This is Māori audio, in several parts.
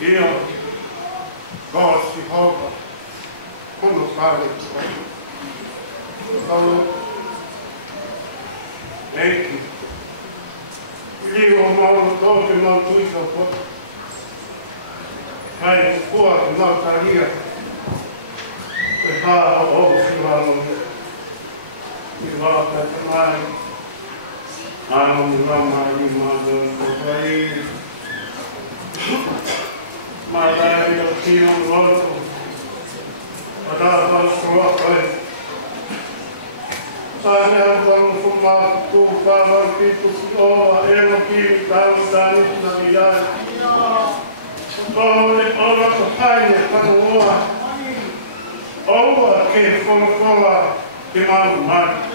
Io, Gossi, Hopa, quando fare sono vecchi, io non dopo non tutto, ma è fuori, non talia, e fa si va per mai, ma non va mai di mano, ma dai, io sì non volto, ma dai, non so, Saya akan membantu kawan itu semua yang kita dan Nabiya. Oleh Allah Subhanahu wa taala. Allah ke forma de malumar.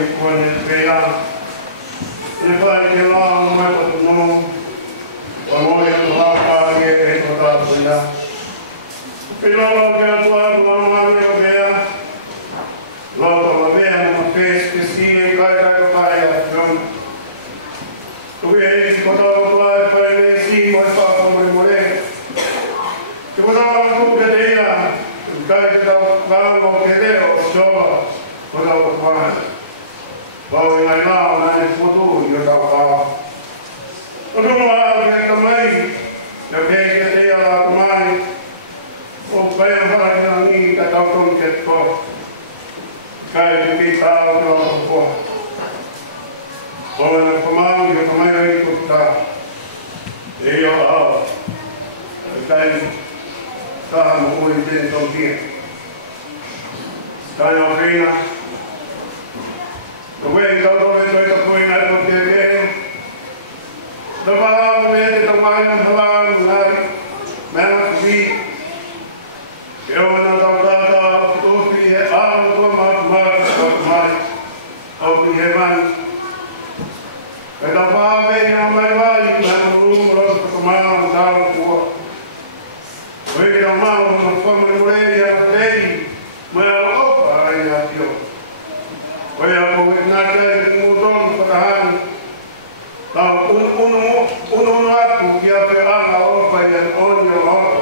i kuan e pea. E whai ke lao mai patu no. Wa moe tu hapa e ko tātou ia. Pilolo ke atua ku mamari o pea. Lota la mea na pes ke sine kai kai kai a fion. Tui e ki kota o tua e whai me si mo e whaka mo more. Ki kota o tu ke te ia. Kai ke tau kāmo ke leo o soa. Kota o tua. Pau i nai nao nai futu i o tau pao. O tu mua au ke kamai. Ia ke te ia la kamai. O pai o hara na ni ka tau tonu ke koa. Kai te pi tāo no o koa. O na kamau i o kamai o i kuta. E o ao. Kai taha mo ui tēn tau kia. Kai o rina. Ka wei tau tore toi ta pui nai tau kia kēo. Ta wāo me te tau mai na halau ngai. Mea kuhi. E o na tau tātā tōwhi he āo tua mātu mātu tau mai. Au ki he mani. E tau pāwe i a mai mai. Mea na rūmu roto ka māo na tāo kua. Wei ki a māo na whamare morei a tei. Mea o opa ai a tio. Wei a ko e nā kai e te mūtonu whakahani. Tau unu atu ki a te anga opa i an oni o opa.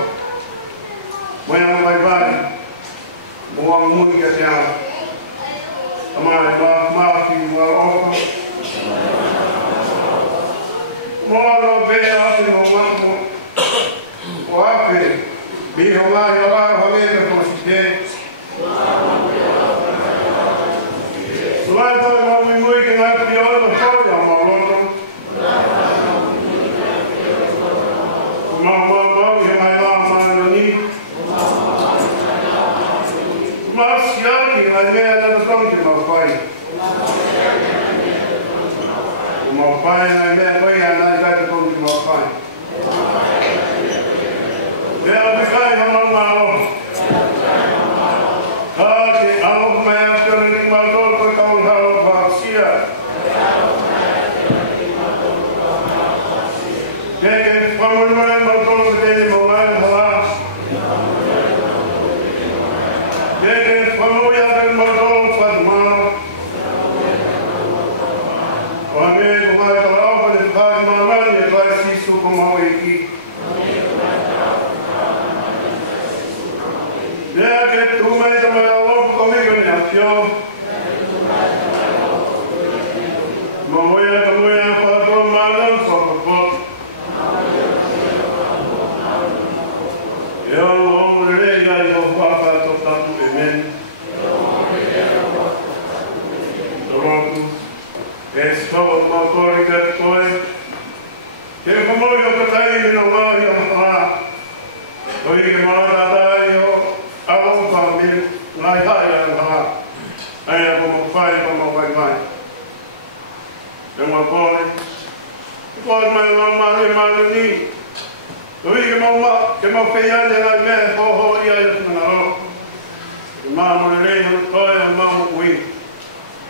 Mea na mai vai. Mua mui ki a te anga. Amai maafi mua opa. Mua no vea api mo mamu. O api. Biho mai o rao haweka ko si te. Lai toi maui mui ki ngai pia o na hoi a mauroto. Mau he mai la mai no ni. Masiaki ngai mea na tongi mau pai. Mau pai ngai mea koi a nai kai tongi mau pai. Mea pikai hama mao. Kāke alo mea kere ni mautoro koe kaun hao whaasia. Keke whamurumare mautoro tēne mo ngai hala. Keke whamuia kere mautoro whatmano. Oha me ko mai ka raupa ne whāke mamani e kai sisu ko mau e ki. Nea ke tu mai ta mai alofu komiko ni a pio. Mamoia ka moia whātua mānau whakapot. E o hongu rei gai o whāwhātua tatu e meni. Rotu. E stoa mautori ka toi. Ke whamoi o katai me no mahi o whaa. Toi ke marata tai o alo whamil. Ngai hai a whaa. Ai a komo whai komo wai mai. Te mautori. Ke koi mai o mahi mai ni. Toi ke mau wheiane ngai mea hoho ia i tuna ro. Ke māmure rei hana toi a māmu ui.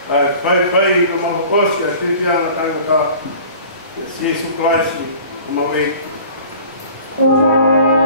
Ai whai i ka mau kosi a titiana tangata. Jesu Christi, mau e. Oh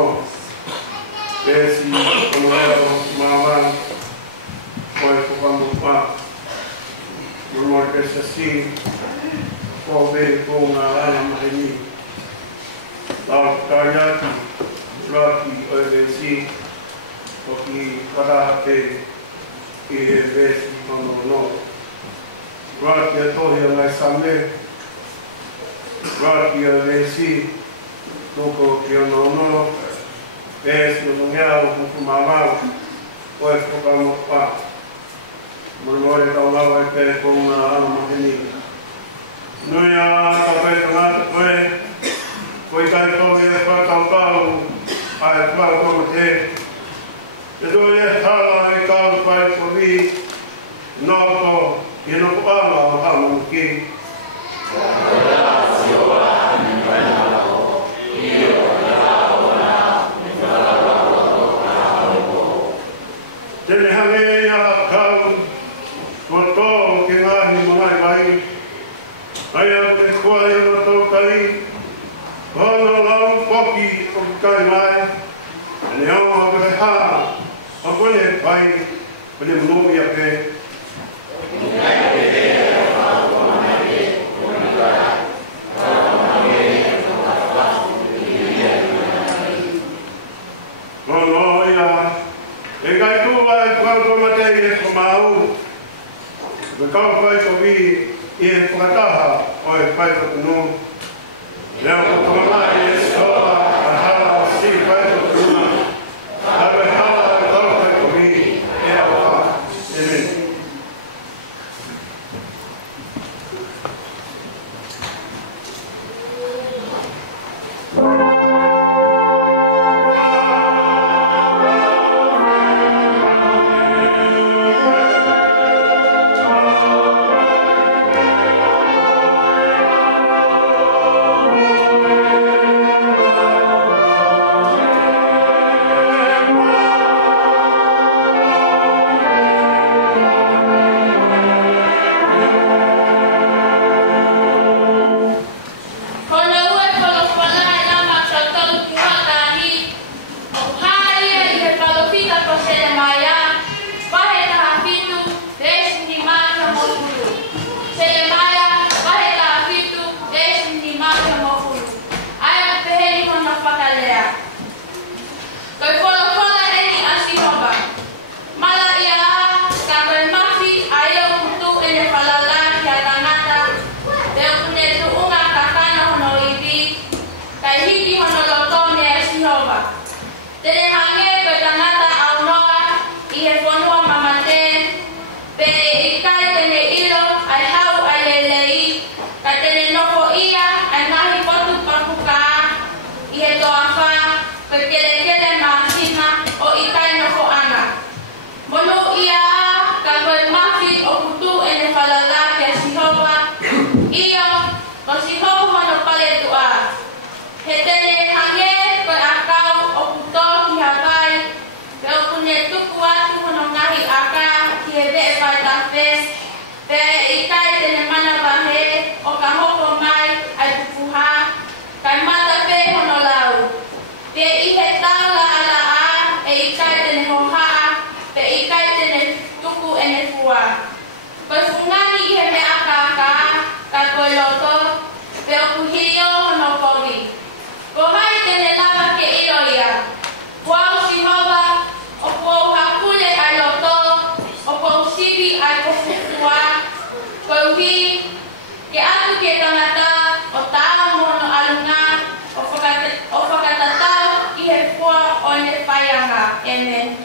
no. Besi, Komeo, Mama, Koi Kukamupa, Murmur Kesasi, Kobe, Konga, Ala Mahini, Lau Kayati, Raki, Oebesi, Oki Karahate, Ihe Besi, Kono no. Raki Atohi Alai Same, Raki Oebesi, Toko Kiono no. Besi Nungau, Mukumamau, Oe Kukamupa, Murmur Kaulawa, Pe Konga, Ala Mahini. Nuia tapai tangata koe, koe kai tohi e whakau ai whakau te. E doi e hala e kau pai kovi, nōko i nōko ala o hamu ki. Tene hange e ala kau, ko tō ki ngahi mahai mai, ai au te kua i ana tau kai, hono lau poki o kai mai, ane au a kai haa, a kone pai, kone mnomi a pe. Hono ia, e kai tua e kau komatei e komau, me kau pai kovi, i e whakataha o e whaitokunu. Leo ko tomamai e soa a hala o si whaitokunu. Hawe hala e tautai ko mi e awa. Amen. Amen.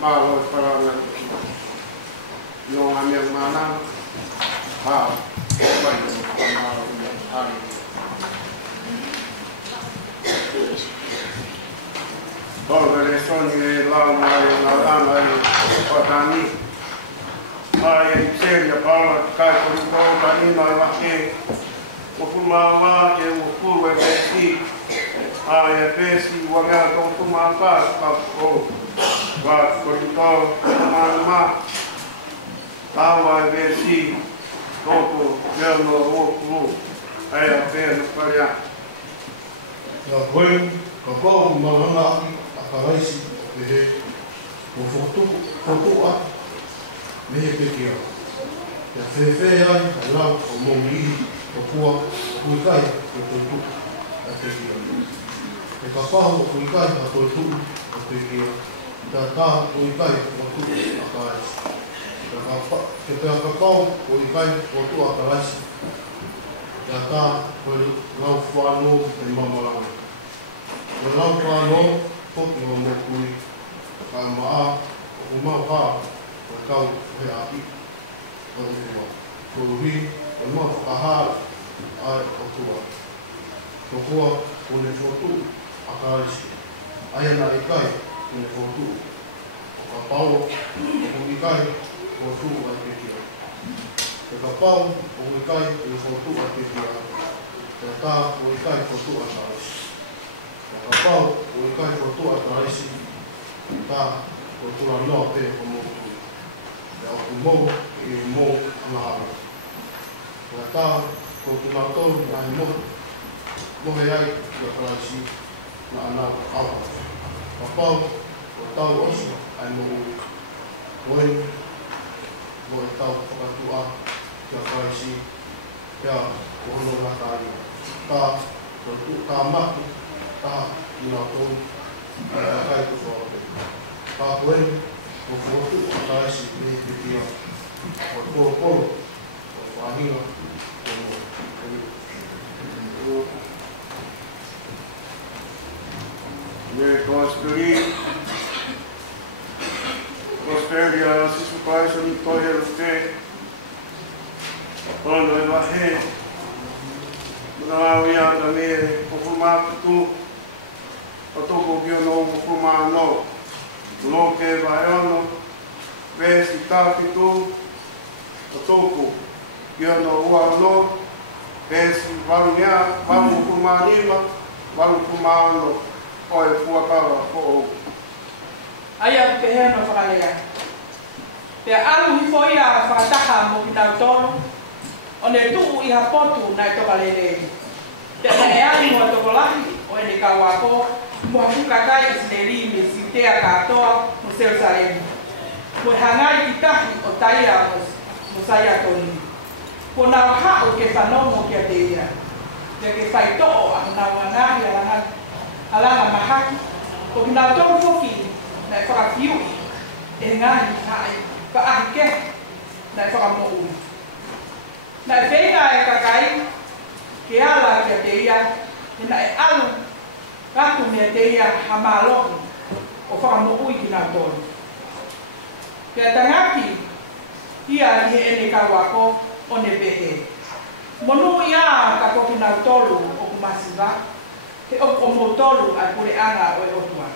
Malo para na no amia mana ha vai no hari Ove le sogni la lana patani ai seria para kai por um caminho lá que o fumava que o furo é que ai pesi o amia com fumava para But for you go, Mama, Tawa, Bessie, Toto, Gelno, Woku, I have been for ya. La Gwen, Kako, Malana, Akaraisi, the Fotua, Mehepekia. The Fefe, Alam, Momi, Okua, Kukai, the Totu, a Pekia. The Kapao, Kukai, a Totu, a Pekia. Data kuikai waktu akaras. Kita kapau kuikai waktu akaras. Data lau fano mamalang. Lau fano pok mamukui kamaa umapa kau beapi. Kuruhi umah kahar ay okua. Okua kulit waktu akaras. Ayana ikai. Ini foto, kapau, komunikai, foto artificial. Kapau, komunikai, foto artificial. Kata komunikai, foto artificial. Kapau, komunikai, foto artificial. Kata foto ano pe komunikai. Ya umou, umou nahar. Kata foto nato, na umou, moheyai, ya kalasi, na anak apa. Kapau, tau osu, ai mo oi, mo tau whakatua, kia kaisi, kia kohono nakari. Tā maki, tā ina tōu, ai kai ko whaote. Tā koe, ko whaotu, kaisi, me te kia, o tō koro, o whahinga, o Me prosperity a sisu pai sa ni toia te ono e wahe na wia na me o fuma tu o toko ki ono o fuma no no ke vai ono vesi taki tu o toko ki ono ua no vesi walu nia walu fuma nima walu fuma no o e fuakawa ko Aya ke hea no whakalea. Te alu hifo ia whakataha mo ki tau toro, o ne tuu i hapotu nai toka lelei. Te ane ali mua toko lahi, o ene ka wako, mua hukakai i sineri me si tea katoa mo Jerusalem. Mo hangai ki tahi o taia mo saia toni. Po nau hao ke whanomo ki a te ia. Te ke whaitoo a nau angahi alanga mahaki, o ki nau toro foki, nai whakakiu e ngahi hai ka ahi ke nai whakamo'u. Nai whenga e kakai ke ala kia te ia e nai alu katu mea te ia hamaloku o whakamo'u i ki nau tonu. Kia tangaki ia ni ene ka wako o ne pehe. Monu ia ka koki nau tolu o kumasiva te o mo tolu ai pure anga o e otua.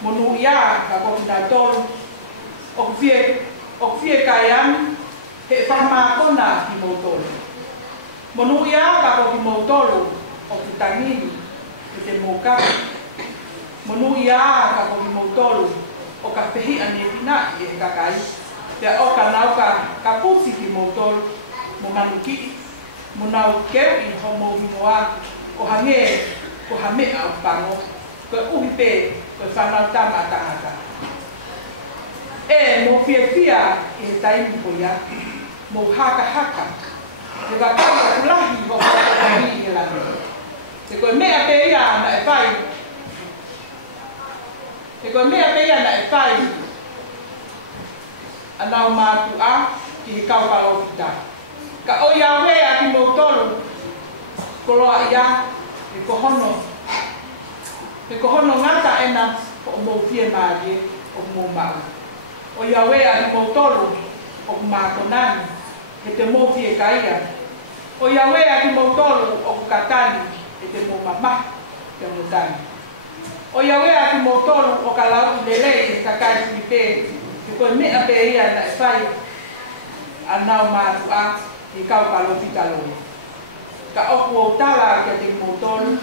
Monu ia ka koki nau tolu o kufie kaiami he whamakona ki mo tolu. Monu ia ka koki mo tolu o kitangini ki te mokaki. Monu ia ka koki mo tolu o ka pehi ane pina i e kakai. Te o ka nau ka pusi ki mo tolu mo manuki. Mo nau keu i homo himoa ko hange ko hamea o pango. Ko uhi pe ko whanau tama tangata. E mo fia i he taimi po ia, mo haka. Te wakai a kulahi ho kakahi i lani. Te koe mea pe ia na e whai. Te koe mea pe ia na e whai. Anau mātu a ki he kauparo kita. Ka o ia wea ki mo tolu, koloa ia, e kohono. E kohono ngata ena o mo fie maarie o mo mau. o Yahweh atu mautolu o kumakonani e te moti e kaia. O Yahweh atu mautolu o kukatani e te mumama te mutani. O Yahweh atu mautolu o kalau lelei kakai sipe e koe mea pe ia na e whai anau mātua i kau kaloti kaloi. Ka oku o tala kia te mautolu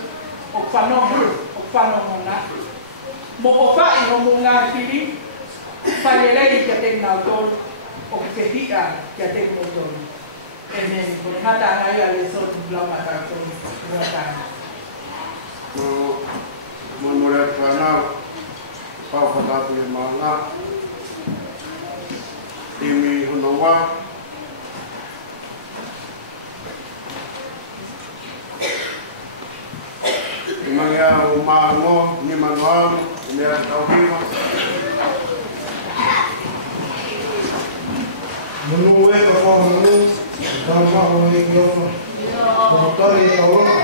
o whanongo na. Mo o whai no munga whiri whaelelei kia te nautolu o ke hia kia te mautolu. Amen. Kone hata ngai a le sonu blau matakoni. Ruatani. Mure whanau, whawhatatu e maunga, imi hunawa, imangia o maango, ni manuaru, mea tauhima. Manu e ka whamanu, ka maho e ki ofa, ka tari e ka waka,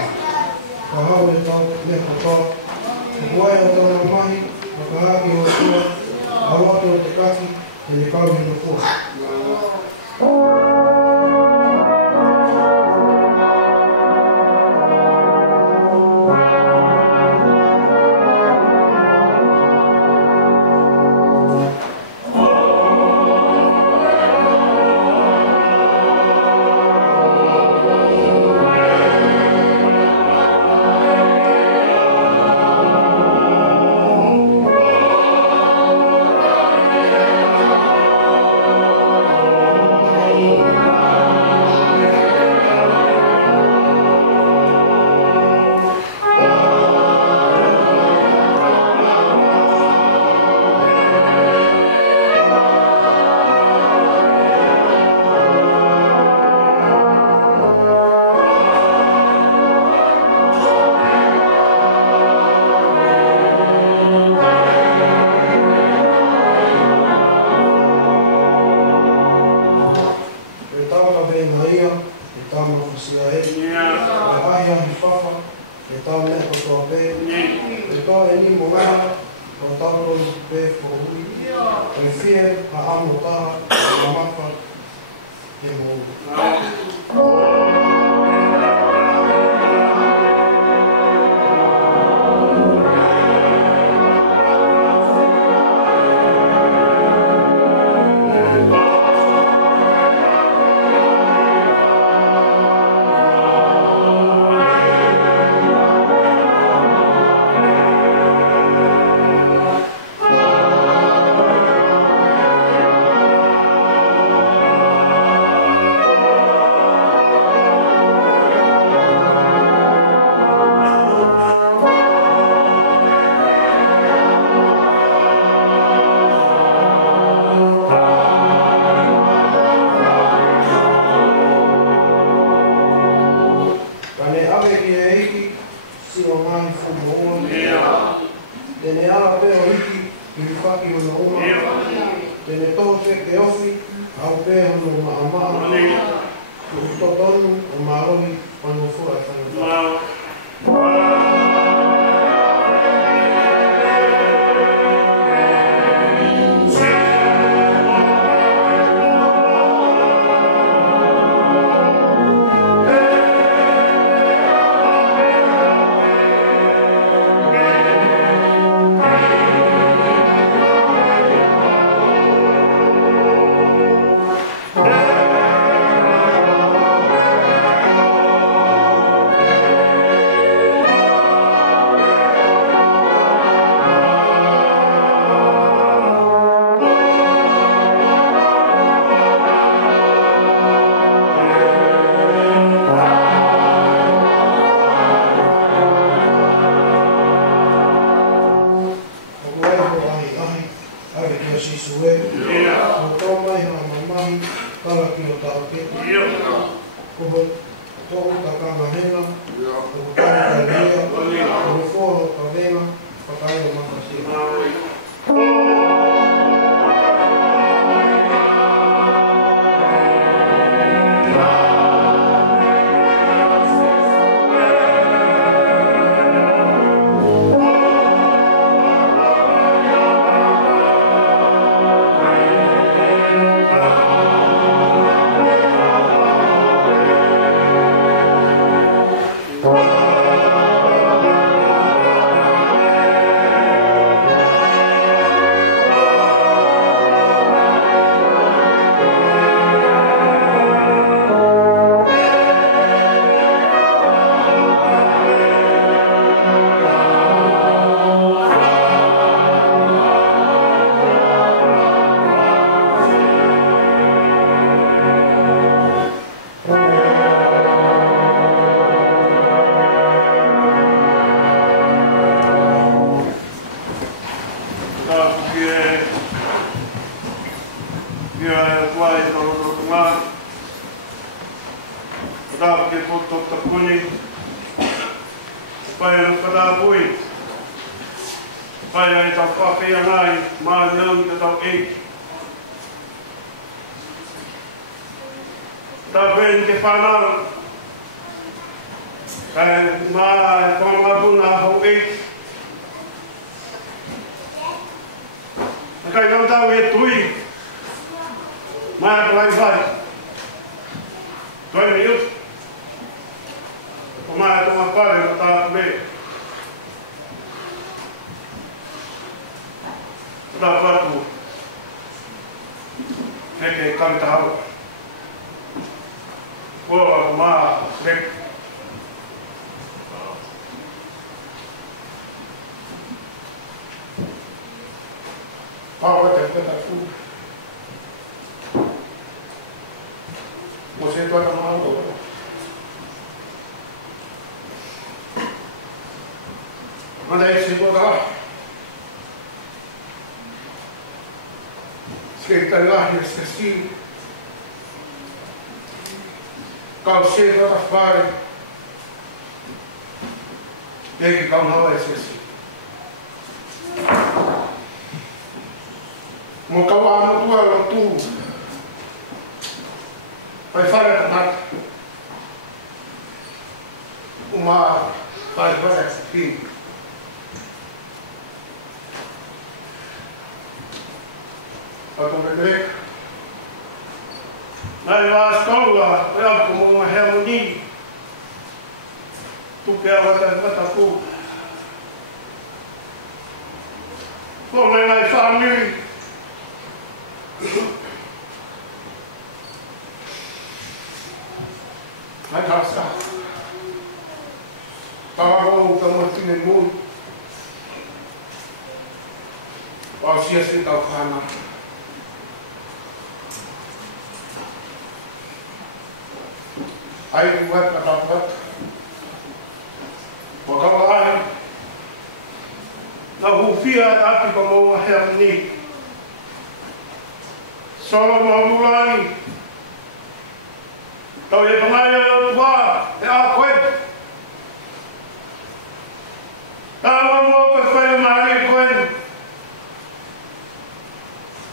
ka hau e tau me katoa, ka huai o tau na mahi, ka haki o tua, a wate o te kaki, te le kau hino kua. ta kukie kia kuai tau tunga ta kukie poto tapuni pai no kada pui pai ai tau whakea ngai maa nyam te tau ei ta ven ke whanau kai maa whamapuna hau ei kai nau tau e tui maa tuai vai tuai me ut o maa tonga pare o tāku me ta patu heke kanta hau o maa rek Pau te tata fu. Mo se toa na mao. Manda esse boda. Skeita lá esqueci. Kau se toa fare. E que kau não esqueci. Mo kawa mo tua lo tu vai fare a mat uma vai para aqui a compreender na escola é como uma reunião tu que ela tá com como é na família Hai casa. Tahu kamu tinggal mul. Asia sih tahu kana. Hai buat apa-apa. Bagaimana? Nah, fiat api kamu mahir ni. Solo maulani. Tau e pangaya o tua, e a koe. Tawa mo ka whai maari koe.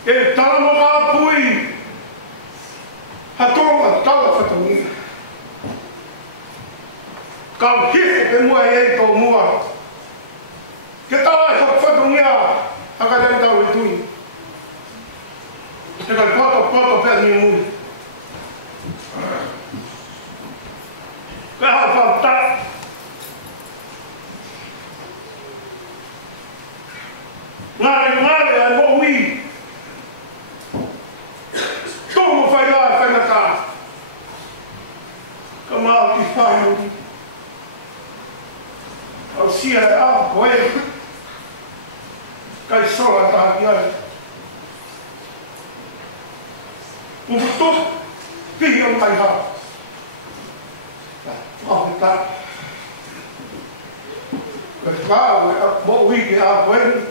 E tala mo ka pui. Hatonga, tala whatongi. Kau hise pe mua e tau mua. Ke tala e whatongi a, haka dai tau e tui. Te kai poto pe ni mui. Kau falta. Ngare ai mo wi. Como fai na cá. Como que faz? Ao se a coe. Kai só tá aqui. O tu filho mai ha. Oh, tá. Claro, bom week a bueno.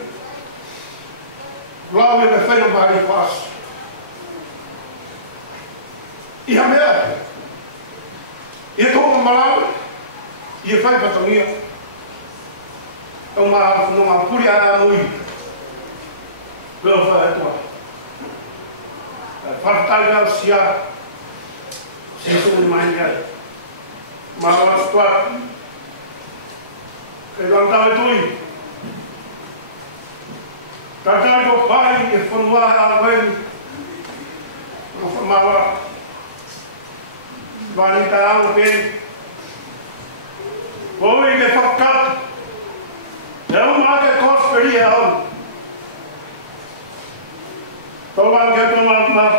Lá me fez um barulho fácil. E a minha. E tô mal. E faz para tomar. Uma puria muito. Eu vou tua. Falta já se a se isso mais já. Malas kuat, kedua tahu itu, kadang kau pai, evaluasi awal, mawa, wanita awal, kau ini fakat, jangan makan kos beri awal, kau bangga tu mak,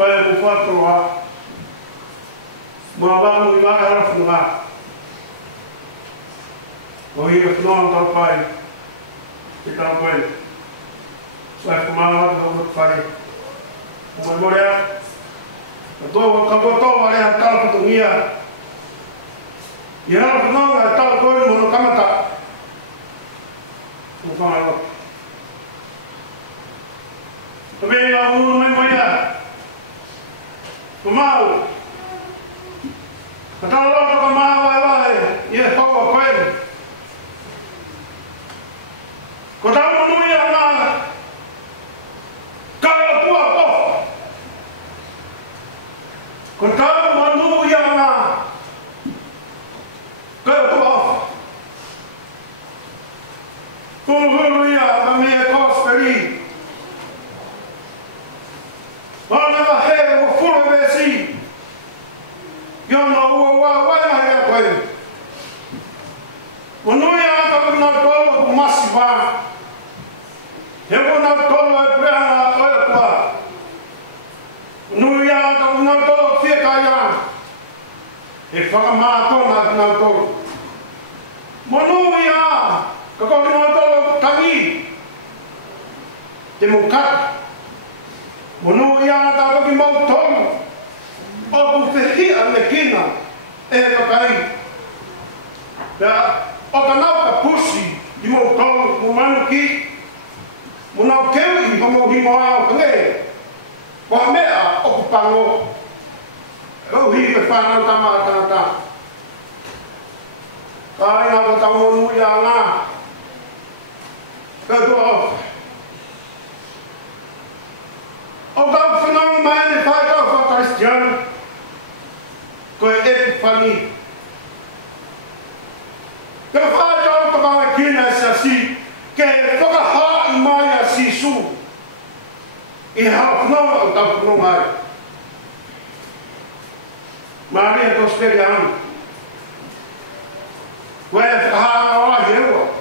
pai buat keluar. Mama mo ima harap nga. Mo hirap noon tao pai. Ikaw po yun. So ay kumawag na pai. Umagorya. Ito, kagoto, wala ang tao patungiya. Iharap noon ay tao po yun, muna kamata. Ufalo. Tapi yang ulu main banyak. Kemau. Kalau orang kemau ay, ia tahu apa ini. Kau tahu mana yang mana? Kalau tu apa? Kau tahu mana yang mana? Kalau tu apa? Haleluya, kami ekos dari. Mana bahaya, full besi. Yang mau awal mahal kau. Menuya kalau nak tolong masih banyak. Yang nak tolong berapa apa? Menuya kalau nak tolong siapa kaya? Ifakam aku nak tolong. Menuya kalau nak tolong kami. Demokrat. Menuya kalau kita mau tolong. O bufeti a mekina e kakai. Da o kanau ka pusi di mo tong mo manuki mo na keu i mo hi mo a kange. Wa mea o pango. O hi pe pana tama tata. Kai na ta mo nu ya na. Ka do o da fenau mai ni pa ka fa Cristiano. Kau epifani. Kenapa jauh kepada kina sasi? Kenapa hak imaya sisu? Ihap no atau no mai. Mari aku sekalian. Wah, hak hewa.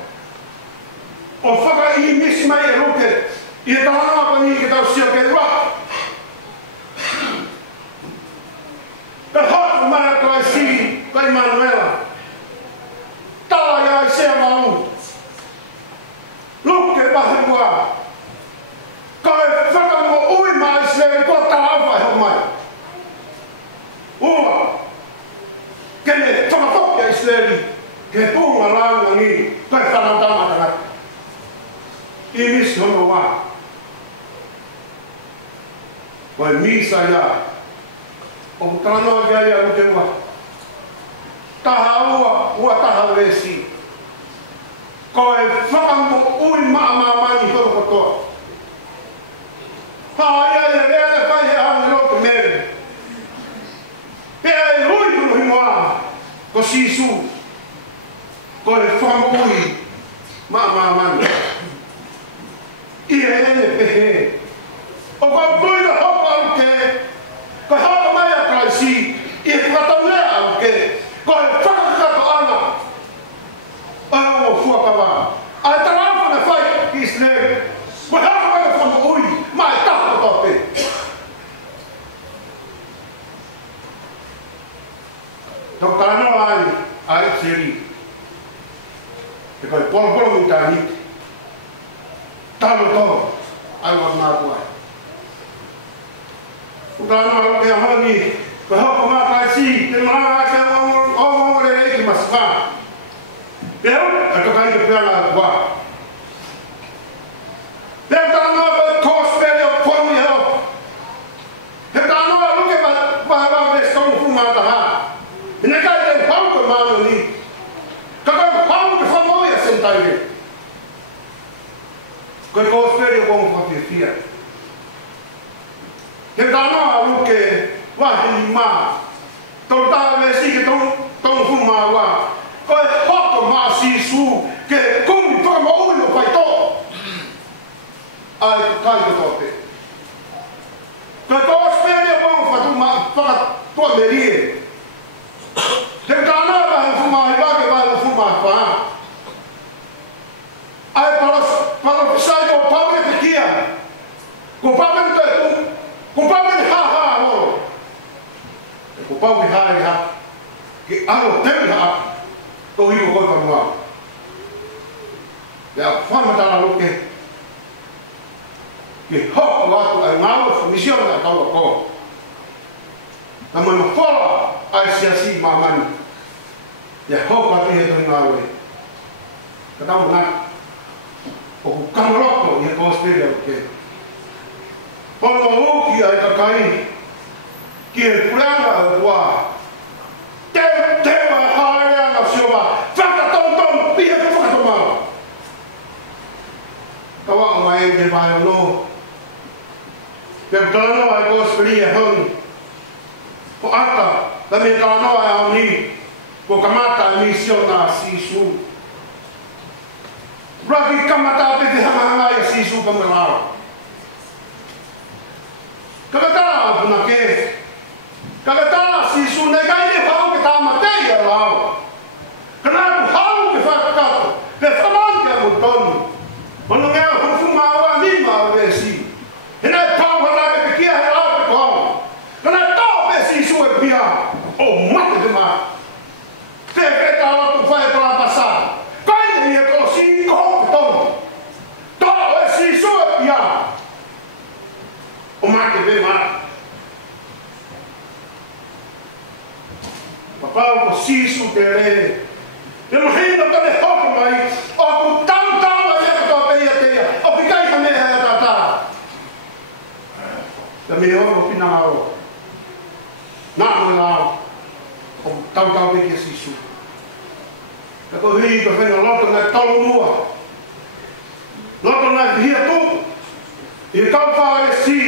Ofaka ini mismai roket. Ia tahu apa ni kita siap kedua. Kehak mana kau si kau Manuela, tahu ya siapa mahu, lu ke bahwa kau fakam mau uwi mas le kau tahu apa yang mai, kene fakam ya Israeli, ke pun malang ni kau fakam tahu tak, ini semua, kau misaya. O kana gaya lu dewa tahawa wa tahawesi ko e fakam ui mama mani to ko ha ya le le fa ya am lo to mere pe ui lu moa ko sisu ko e fakam ui mama mani ene pe o ko boi la hopa ke ko si if katanya angke ko fakka ko ana ayo fu akaba al taraf na fai isle ko ha ka fa ui ma ta ko pe to kana ai seri ko por mutani talo to ai wa ma ko Ukana ke hani bahwa pemakasi terima kasih oleh iki masfa. Bel atau kan kepala gua. Bel tanah kospel yo formio. Hetano lu ke bahwa bestong fuma taha. Ini kan yang kau ke mana ni? Kakak kau ke formo ya sentai. Kau kospel yo bom fotografia. Hetano lu ke wah lima, total mesti kita tong fuma wah, kau hot masih su ke kumi tu mau lo paito, ay kai betul. Kalau sebenarnya bang fatu mak fakat tua beri, terkana bang fuma ibarat bang fuma apa, ay kalau bisa kau pabrik sekian, kau pabrik tu, kau pabrik ha lo. Ko pau ki hai ha ki ano tem ha to hi ko ko ma ya fa ma ta lo ke ki ho wa to ai ma lo mission na ta ko na ma fo ai si ma man ya ho pa ti he to na we ka ta na kamaroko ia kosperia o ke. Pono uki ai ka kai. Ki e puranga o wā. Tewa haere anga siowa. Whakatonton pia ku whakatomau. Kawa o mai e mai o no. Pia kalano ai kosperia honi. Ko ata. Dami kalano ai au ni. Ko kamata misio na sisu. Raki kamata pe te hamahanga ia sisu kamarao. Kakatala puna ke. Kakatala sisu ne kaine hau ke tamatei a lao. Kanaku hau ke whakakato. Ke whamanti a mutonu. Ono ngea hufunga awa nima a wesi. Hena e pau hana ke kia he lao ke kong. Kana tau pe sisu e pia. O mate te maa. Te keta alotu whae tola pasa. Kaine ia ko si ko tonu. Tau e sisu e pia. O mate te maa. Papau ko sisu te re. Te mohina ka le hoko mai. O ku tau a ia katoa peia teia. O pikai ka meha e tata. Te me hoko pina mao. Nā mo lao. O tau peki sisu. Te ko hui ka whenga loto nai tolu mua. Loto nai hia tu. I tau wha e si.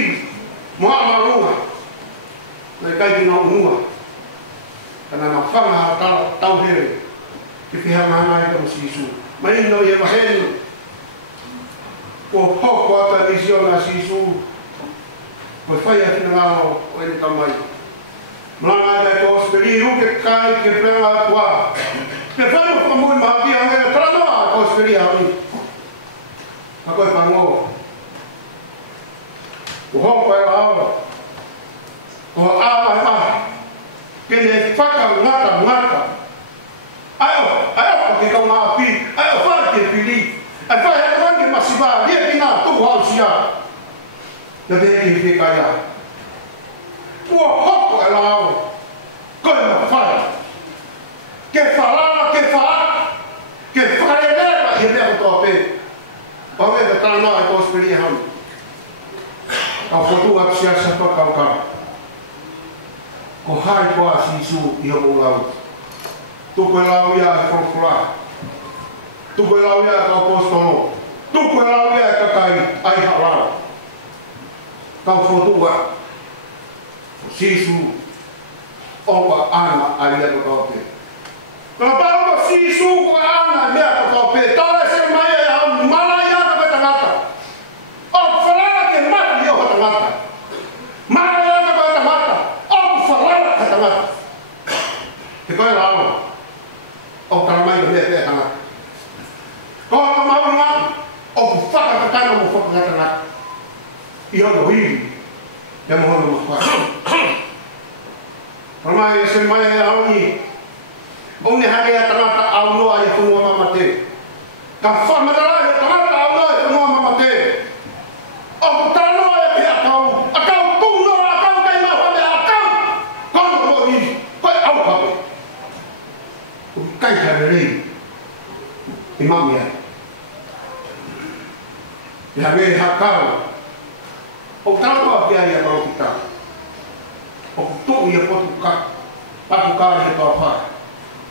Moha marua. Nai kai ki nau mua. Kana na whanga tau here. Ki whiha ngana e kama sisu. Mai no i e wahenu. Ko hoko ata nisio na sisu. Ko whai a kina ngao o ene tamai. Mlanga e ko speri ruke kai ke prenga atua. Ke whanu whamui mahaki a ngena tranoa ko speri hauni. Ako e pango. Ko hoko e awa. Ko awa e awa. Kene whaka ngata. Ai ke kau ngā pi. Ai whara ke pili. Ai whai e rangi masiwa. Ria ki ngā tuku hau sia. Na te heki he kaya. Kua hoko e lao. Koe ma whai. Ke wharara, ke whaa. Ke whare lewa i mea kotoa pe. Pau e ka tāna e kōsperi e hanu. Kau whotu ap siasa pa kau kau. Ko hai koa sisu i homo lau. Tuko e lau ia e whorokura. Tuko e lau ia e kau postono. Tuko e lau ia e kakai ai halara. Kau whotua. Sisu. Opa ana ai ia kau pe. Kau pau sisu ko ana mea kau pe. Tala se mai e hau mala ia ka pe tangata. O whalala ke mati i o ka tangata. Mala ia ka pe tangata. Te koe rāma. O taramai ka mea pēhanga. Ko ka maunga. O ku whakakatana mo whakakatana. I ono hiri. Te mohono mo whaka. Taramai e se mai e auni. Oni hane a tangata au noa i whanua mamate. Ka whamatara e tangata au noa i whanua mamate. O ku taranoa e pēha kau. A kau tūnoa, a kau kai mawhame, a kau. Kono mo i. Koe au kape. Kai hare rei. I mami ai. I hare hakau. O taranoa kia i a kau kita. O tu i a potu ka. Paku ka i a kau whai.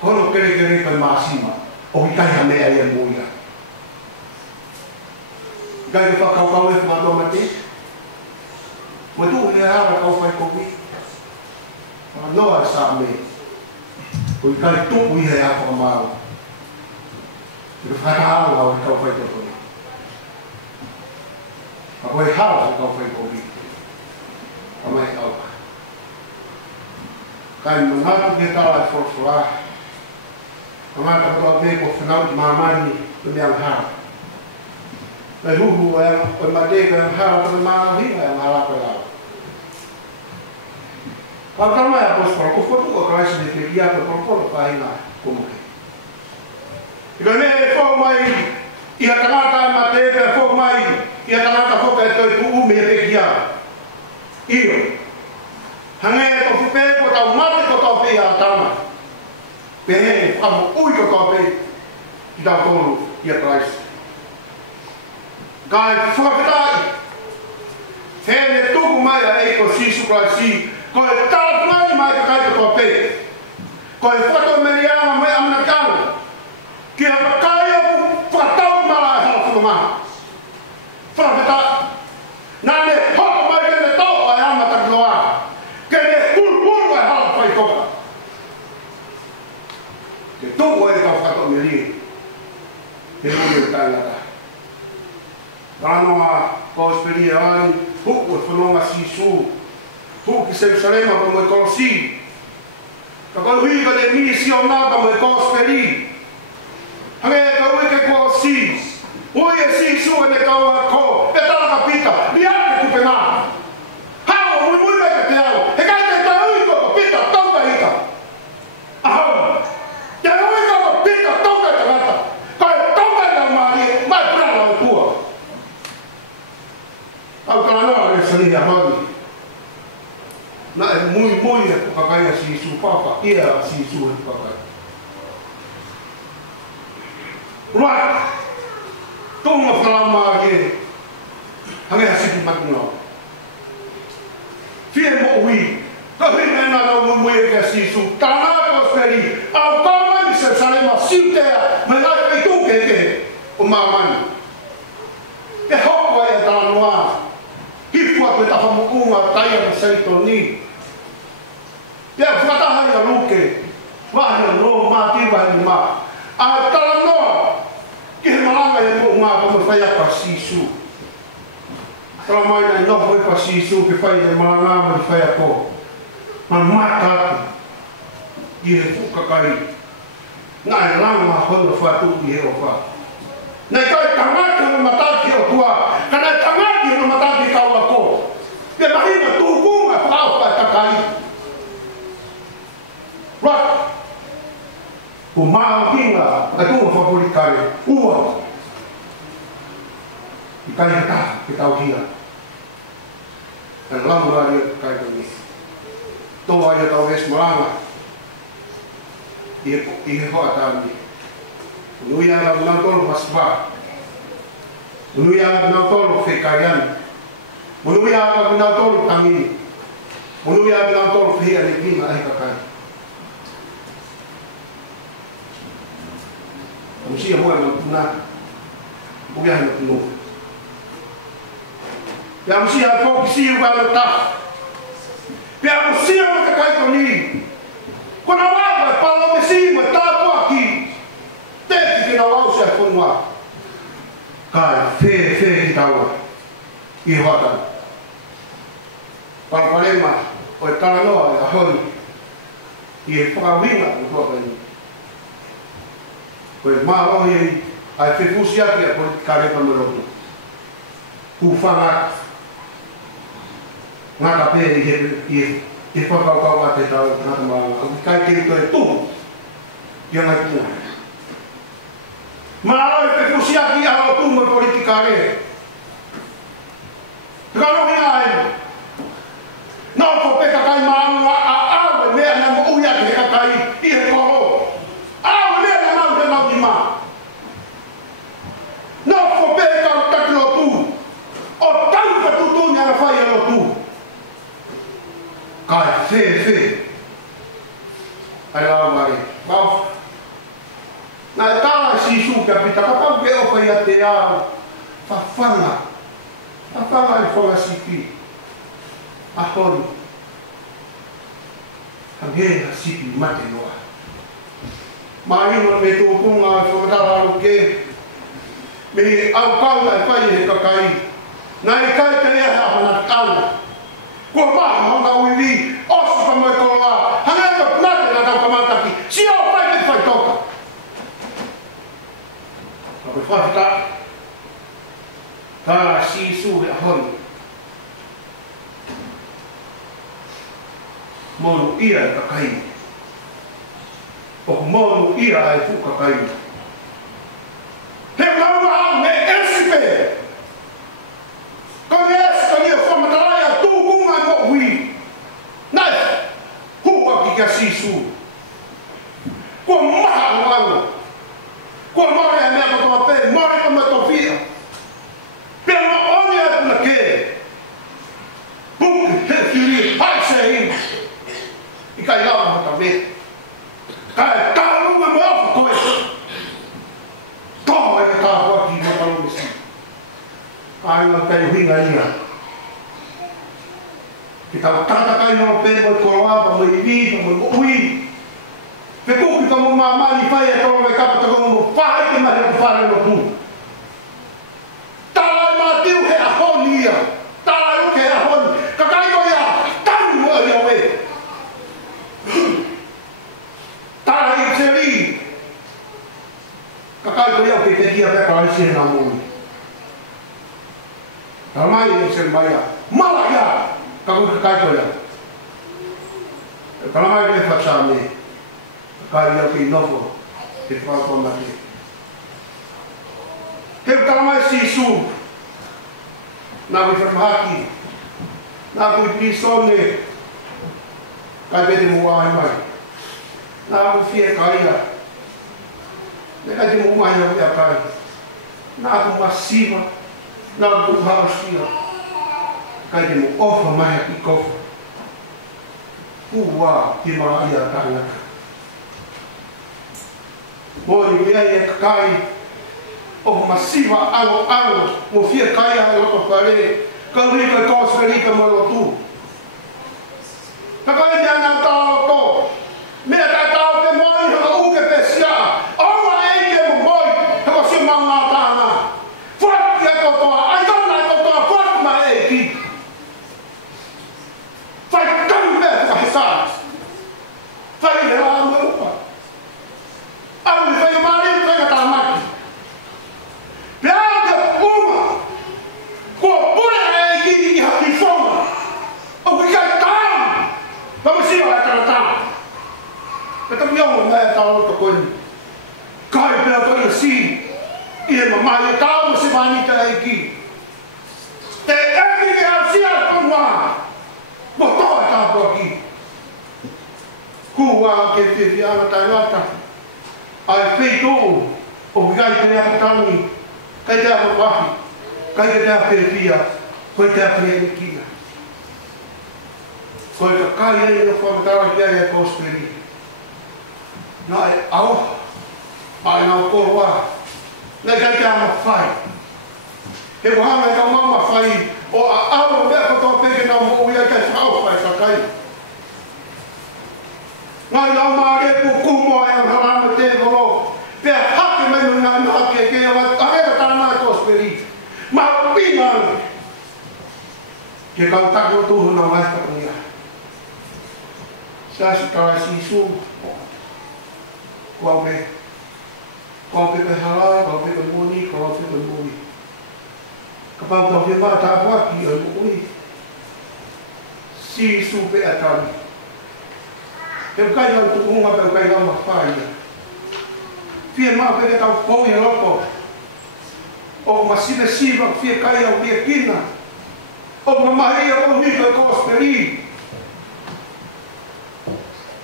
Kono kere kai maasima. O i kai hamea i a muia. Kai te whakau e whakatua mati. Mo tu e hawa kau whai kopi. Noa e sa me. O i kai tupu i he a whakamaro. I ka whakahawa o i kau whai kopi. A koe hawa o kau whai kopi. A mai au. Kai manatu ke tawa e whorwhora. A mai katoa me ko whanau ki mamani o me anghawa. Kai huhu o mateka anghawa o me maawhinga e anghawa koe lau. Kau kalma e apostol, ko whotu o Christ de te kia ko korokoro whainga kumuke. I ka mea e whau mai i a tangata e mateka e whau mai i a tangata whoka e toi ku ume e te kia. Io. Hange e tofu pe ko tau mate ko tau pe a tama. Pehe, whamu ui ko tau pe ki tau tonu i a Christ. Kai whakatai. Hene tuku mai a eiko sisu kai si. Koe tāpani mai ka kai ka kua pe. Koe whato merianga mai amna kau. Ki a kai apu whakatau mara e hala whakamaha. Whakatai. Nā ne hoko mai kene tau ai amata kloa. Kene pulpulu ai hala whai koka. Ke tuku ai ka whato merianga. He mui o tāngata. Tanoa kosperia ani, huku e whanonga sisu, huku ki Jerusalema pa moe kolosi. Ka kaluhi ka ne misi o nā pa moe kosperi. Hange e ka ui ke kolosi. Ui e sisu e ne kau a ko, e tāka pita, ni ake kupe nā. Hao, mui me ke te ao, he kai te tai ui koko pita, tauta hita. Ahau, te ui koko pita, tauta te gata. Kai tauta te maari, mai prana o tua. Au kānoa e sani a mani. Na e mui e pukakai a sisu papa, ia a sisu e pukakai. Right. Tōnga whalama a ke. Hange a sipi matunao. Fie mo ui. Ka hui me nā nau mui e ke a sisu. Tānā kosperi. Au kāmani se salema siutea. Me nai e tūke ke. O māmani. E hoko ai a tānoa. Hifua koe taha mokunga taia na seito ni. Pea whakatahai a luke. Wahi a no māti wahi ni mā. A tala noa. Ki he malanga e mo ngā pa me whai apa sisu. Tala mai nai no hoi pa sisu ke whai e malanga me whai apo. Ma mātatu. I he whukakai. Nā e ranga hona whatu i he o wha. Nei kai tangaki o mataki o tua. Kana tangaki o mataki kau a ko. Ke mahina tūkunga whao pa takai. Right. O māhinga a tūma whapuri kare. Ua. I kai hata ke tau hia. Kana lamurari o kai kani. Tō ai a tau hes maranga. I he hoa tāmi. Nui ana nau tolo maswa. Nui ana nau tolo whekaian. Nui ana nau tolo tangini. Nui ana nau tolo whia ni kima ai kakai. Musia hoa nau tuna. Uia nau tunu. Pea musia koki siu ka nau ta. Pea musia mo kakai koni. Kona wawa e palo me siu e tāpua ki. Teki ki na wau se whunua. Kai, whē ki taua. I whata. Parparema, o e tānoa e ahoni. I e whakawinga o tuapani. Ko e mārohi e ai whewhusi ati a politikare pa merotu. Ku whangata. Ngaka pē i whakaukau a te tau ngata maanga. Kai kei to e tuhu. Ia ngai tuhu. Marau e whewhusiaki a o tūma politikare. Karohi ai. Nā ko peka kai maanga a awe mea na mo uiaki he kakai i he koro. Awe mea na mau he mau ni mā. Nā ko peka o taki o tū. O tau ka tutu ni ana whai o tū. Kai whē. Ai lau mai. Mau. Nā e tāna sisu kia pita, ka pau ke o whai a te ao. Whawhanga. Whawhanga i whanga sipi. Ahori. Hangea sipi mate noa. Mahino me tūpunga e whamatara alu ke. Me au kauna e whai he kakai. Nā e kai te rea hapana kauna. Kua maha honga uiwi. Osu ka moe koloa. Hangea ka mate na tau kamataki. Si au whai te whai toka. Ko whakata. Tāra sisu e ahori. Mono ira e kakai. O mono ira e fu kakai. He maua au me esipe. Ko me esipe ni o whamatarai a tūkunga i mo hui. Nai, hua ki kia sisu. Ko maha o anga. Kua mare a mea kotoa pē, mare ka mai tō whia. ai ngā kai huinga ia. Ki tau tata kai no pe mo koroa, mo iwi, mo ui. Pe kuki ka mo mamani whai e toro me kapa tako mo whai ke mahi o whare no pu. Tārai mā tiu he ahoni ia. Tārai uke he ahoni. Ka kai o ia, tanu mo ia we. Tārai i te ri. Ka kai o ia ke te kia peka ai se nā mōni. Ka mai e se mai ia. Mala ia. Ka kuka kai o ia. Ka mai ke whaksa me. Kai ia ki nofo, te whakona te. Heu taramai si su, nā kui whamahaki, nā kui pisone, kai pete mua ai mai. Nā kui whie kaia, ne kai te mua ai au ia kai. Nā kui masiva, nā kui harasia, kai te mua ofa mai aki kofa. Ua, te maa ia tāngaka. Mori mea e kakai o masiva alo mo fia kai a loto pare ka rika kos rika mo lotu ka kai dia na to me ta ta pe mori ho u ke pesia o ma e ke mo boy ka si ma ma ta na fuck ya to ai don't like to fuck ma e ki fai kan be fa sa fai la mo Alu fai mari fai ka tamaki. Pea uma. Ko pura e ki ha ki foma. O ki kai tam. Vamos ir lá para tam. Eu também amo mais tal outra coisa. Kai pela toda assim. E a mamãe tal se manita aqui. Te é que a sia com lá. Botou a tábua aqui. Kua que te viana ta nota. Ai feito o gai te a tani kai te a wahi kai te a perifia kai te a prenikina kai ka kai e no whamatara ki ai e kosteri na e au ai nau koroa na kai te a mawhai he wahanga e ka mama whai o a awa mea katoa peke nau mo ui ai kai whao whai ka kai ngai lau maare ku kumo e ang harama te volo. Pea hake mai mga hake ke awa ahera tāna e kosperi. Ma pingan. Ke kau tako tuhu na wai kakuia. Sasi kawa sisu. Kau pe. Kau pe ke halai, kau pe ke muni, kau pe ke muni. Kapau kau pe pa tāpua ki o muni. Sisu pe atani. Peu kai lau tukunga, peu kai lau mawhaia. Fia maa peke tau kou i loko. O masine siva, fia kai au fia kina. O mamahi o hika kosperi.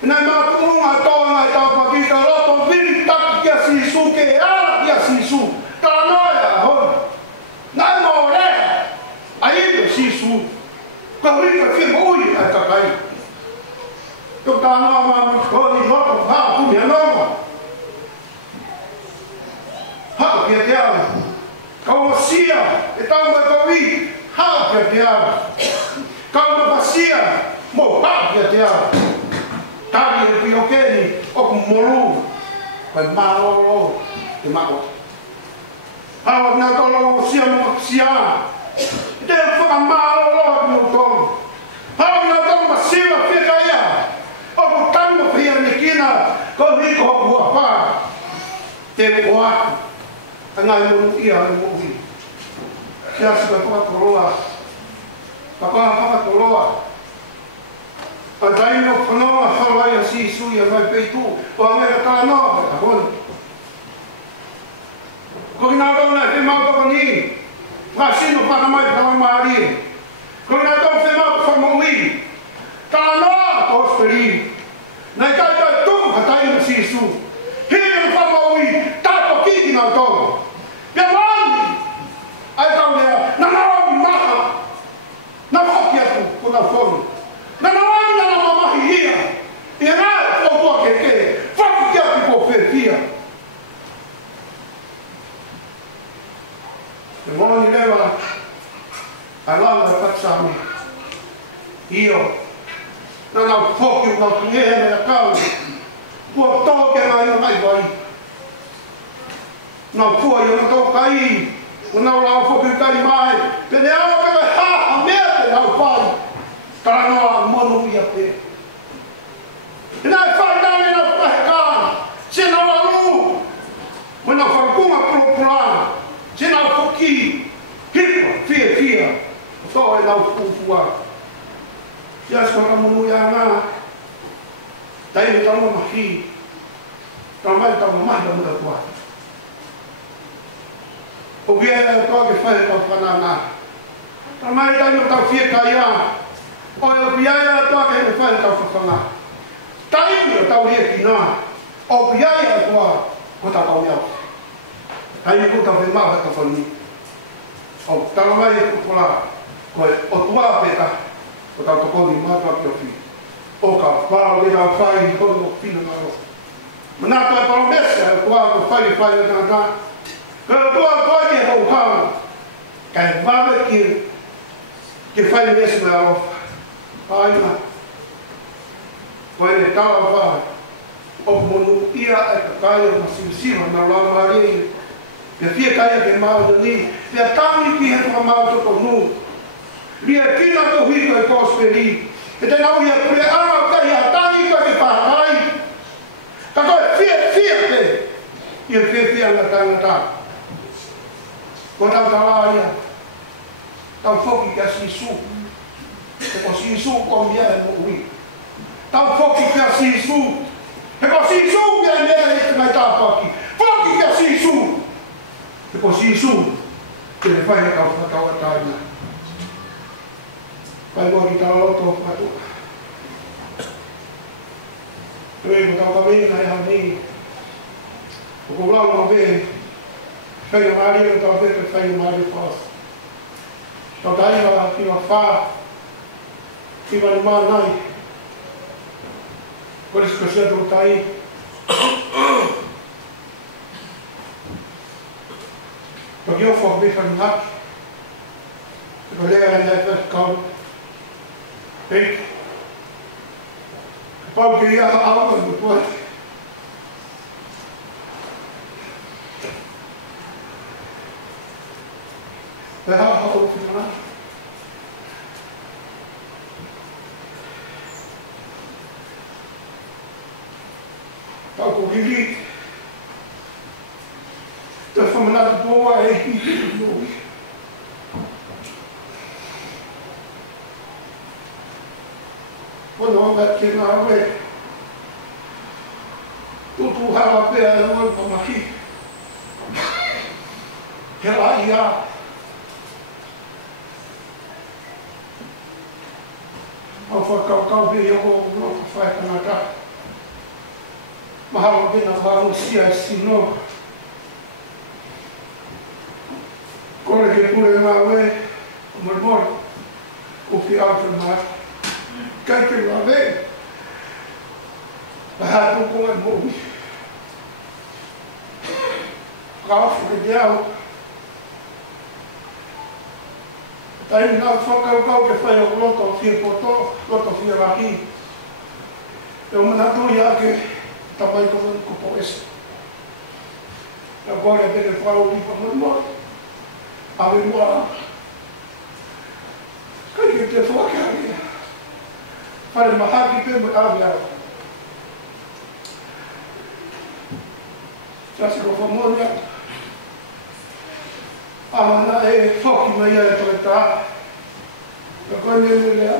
Nai maa tukunga toa i tau pakika loko, vini tak kia sisu ke ala kia sisu. Tānoia hon. Nai maa rea. Aida sisu. Kau hika fia ui ai kakai. Eu estava na escola de volta, ah, tu minha nova. Ah, que é diabo. Calmacia, estava mais comigo. Ah, que é diabo. Calma bacia, morra, que é diabo. Tá, ele foi o que? O como molu. Vai malo, e malo. Ah, na tola o cia, mocia. Então, foi malo, no tom. Ah, na tola bacia, fica aí. O tamo pia nikina ko hiko hua pa te wa ngai mo ia mo wi sia sa pa koroa pa koroa pa dai no kono fa ya si su ya mai peitu o me ka no ta hon ko na do na te ma ko ni ma sino pa mai pa mari ko na do te ma pa mo wi ta no Osperi, nai kai kai tu katai no sisu. Hiri fa maui, tato kiki na to. Pe mani. Ai tau lea, na nawa maha. Na hoki atu ko na fono. Na nawa na mama hia. E na o ko ke. Fa ki atu ko perfia. Pe mani leva Alanga patsami. Io. Na na foki na kungehe na kau. Pua toke ngai mai vai. Na pua yo na tau kai. Na la foki kai mai. Pene awa pe ha me te au pai. Tano monu ia pe. Ina fai dai na pakan. Se na walu. Mona fakunga proplan. Se na foki. Hipa fia. So e lau fufua. Ia se maka munu ia ngā. Tai ni tamo mahi. Tamai tamo mahi da muda kua. O bia e toa ke whae tau whanana. Tamai tai no tau fia ka ia. O e bia e toa ke whae tau whakanga. Tai ni o tau ria ki nā. O bia e toa ko tau iau. Tai ni ko tau whema hata whani. O tamai e kupola. Ko e o tua peta. O tau tokoni mātua ki o fi. O ka whao de tau whai ko o pina maro. Manata e paromesa e kua ko whai o tata. Ka o tua whai e hau hau. Ka e mawe ki whai mesa me arofa. Paina. Ko e ne tawa whai. O monu ia e ka kai o masimisima na rama marei. Pe fia kai ke mau ni. Pe tangi ki he tua mau toko nu. Ria kina to hito e kosperi. E te nau ia pre ara ka ia tangi ka ke parai. Ka koe fia te. Ia fia na tangata. Ko tau tawa ia. Tau foki ka sisu. E ko sisu ko mia e mo ui. Tau foki ka sisu. E ko sisu kia mea e te mai tāpaki. Foki ka sisu. E ko sisu. Ke ne whaia kau whakau ataina. Kai mo ki tau loto whatu. Tui ko tau kamina e hau ni. O ko lau no be. Whai o mari o tau whete whai o mari whas. Tau taina ki wa wha. Ki wa ni maa nai. Ko resi ko sia tau tai. Ko ki o whak me whani haki. Ko lea e nei whete kau. Hei, pau ke ia awa no poe. Te hao whina. Pau ko hiri. Te whamanatu poa e hiri noi. Kono nga ke ngā we. Tutu hawa pēa e oi pa mahi. He la ia. Au whakau pe i ako no ka whae kanata. Mahalo pena wharu sia e sino. Kore ke pure ngā we. Mor. Uki au te maa. Kai ke ngā vei. La hatu ko e mohi. Ka afu ke te au. Tai ngā whakau ke whai o loto whia poto, loto whia rahi. E o manatu i ake tapai ko wani ko po ese. Na kore pene whau ripa moi. Awe mua. Kai ke te whakari. Whare mahaki pe mo awe au. Tasi ko whamonia. Amana e whoki mai e toi tā. Ka koe nene lea.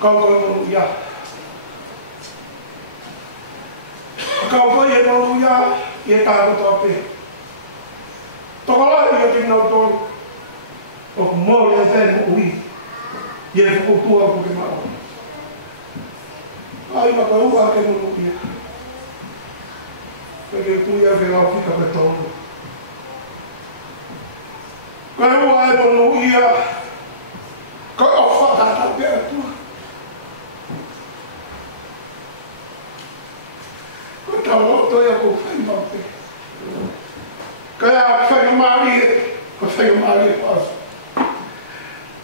Kau koe monu ia. Kau koe e monu ia i e tāko tō pe. Tokolai i o te nau tōru. O mōre e whēnu ui. I e whakopua ko ke maro. Ai ma koe ua ke monu ia. Peke tui au ke lau whika me tōru. Koe ua e monu ia. Koe o whatata pēr tua. Koe tau loto ia ko whaimau pe. Koe a whaimari e. Pasai mari pas.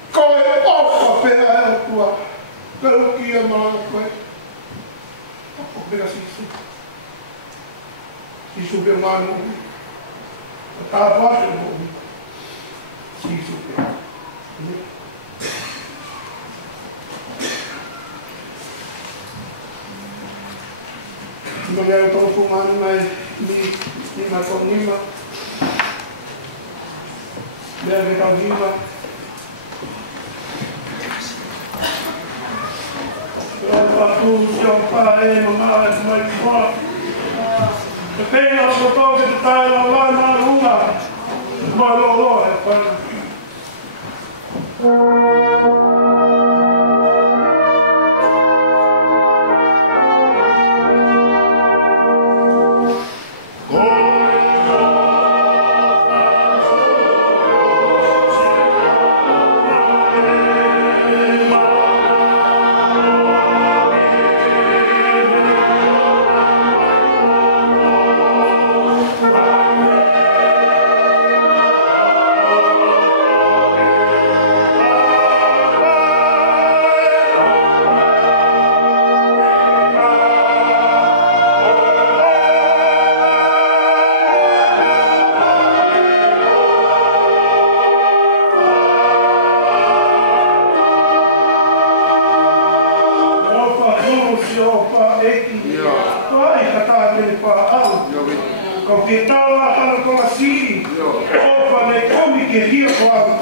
Kau apa pera tua? Kalau kia malang kau. Apa pera sisu? Sisu bermanu. Apa tu? Sisu pera. Mengenai perhukuman ni macam ni mah. Biar kita lima. Aku siapa mengalas mereka. Tapi aku tahu kita lawan rumah. Malu apa? Kau kita lah kalau kau masih, kau pada kau mikir dia kau.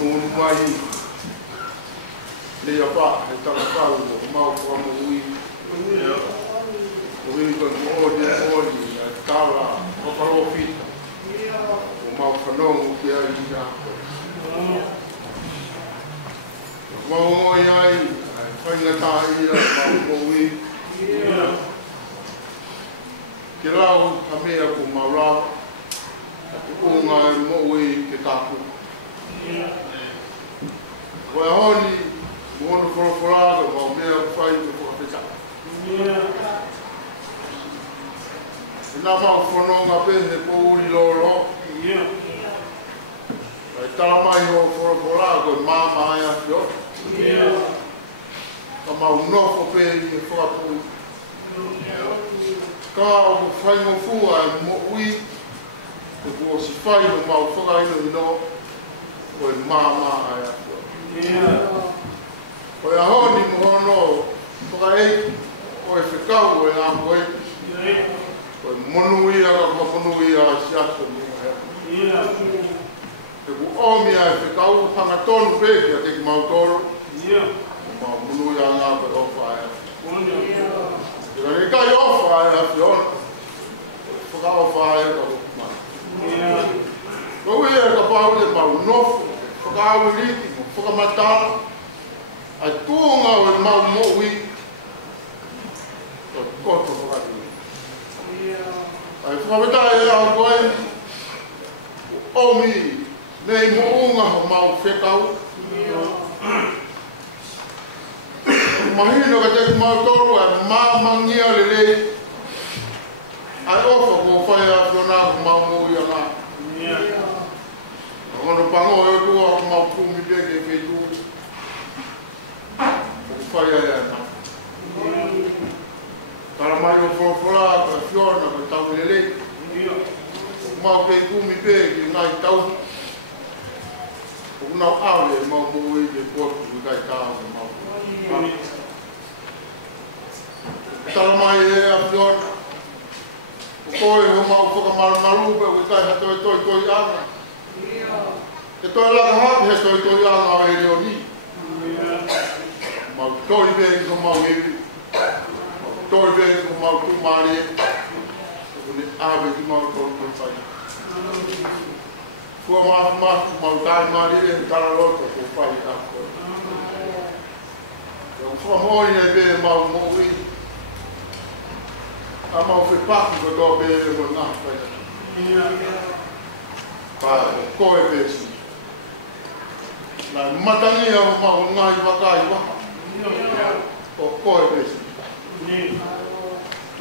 munu mai le apa e tala pau mau ko mo ui o vi ko mo de tala o paro fita o mau fanong ki ai ya mau ai fai na tai mau mo ui ke lau a mea ko maurau o ngā mo ui ke tāpu ko e honi mo ono whorowhorāga mau mea whai ke whakawhita e nā mau whanonga pehe ko uri loro e tala mai o whorowhorāga e māma ai a whio ka mau nofo pehe i e whakapui ka o whai mo fua e mo ui e kua si whai no mau whakaino i no o e māma ai a whio o e ahoni mo hono whakaei o e whikau o e āmoe o e monuia ka monuia si ato ni e ku omia e whikau hanga tonu peke a te ki mau toro mau monuia ngā koe ofa ai e ka kai ofa ai a whiona whaka ofa ai ka mai ko ui e ka pau le mau nofo whaka au riti mo whaka matana ai tūnga o e mau mo ui o koto whakati ai whakaweta e au koe omi nei mo unga ho mau whekau mahino ka te mau toro e māmangia le lei ai ofa ko whai a whiona ko mau mo ui a ngā Ono pango e tua ko mau kumi peke e tu. O whai ai ana. Tara mai o whorofora ka whiona ka tau lele. O mau ke kumi peke ngai tau. O unau awe e mau moe ke portu i kai tau e mau. Tara mai e a whiona. O koe o mau whakamarumarupe o kai hato e toi ana. E toi laka hapi he toi anga o e reo ni. Mau toi veni ko mau hewi. Mau toi veni ko mau tūmari e. Ko ne awe ki mau toro koi whai. Kua mafu mau tai mari e tara rota ko whai a koe. E o whamoi e be mau moui. A mau whipaku ko tō be e mo ngā whai. Pai, koe pēsi. Nā matangi au mau ngai wakai waka. O koe pēsi.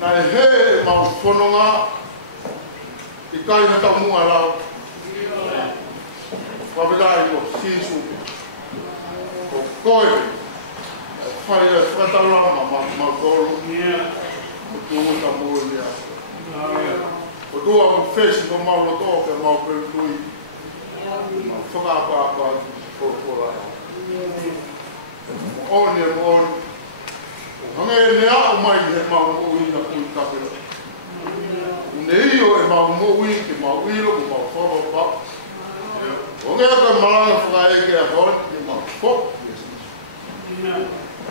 Nā e he mau whanonga i kai na tau mua lau. Wawelai o sisu. O koe. Whai e whatarama mau toro. O tūta mua ni a. O tua mo fesi ko mau lo toke mau perutui. Mau whakapapa o kora. Mo oni e mo oni. Hange e nea o mai he mau mo ui na kui kapira. Ne iyo e mau mo ui ke mau uilo ko mau whakapa. O ngea ka malanga whakaeke a hori ke mau whok.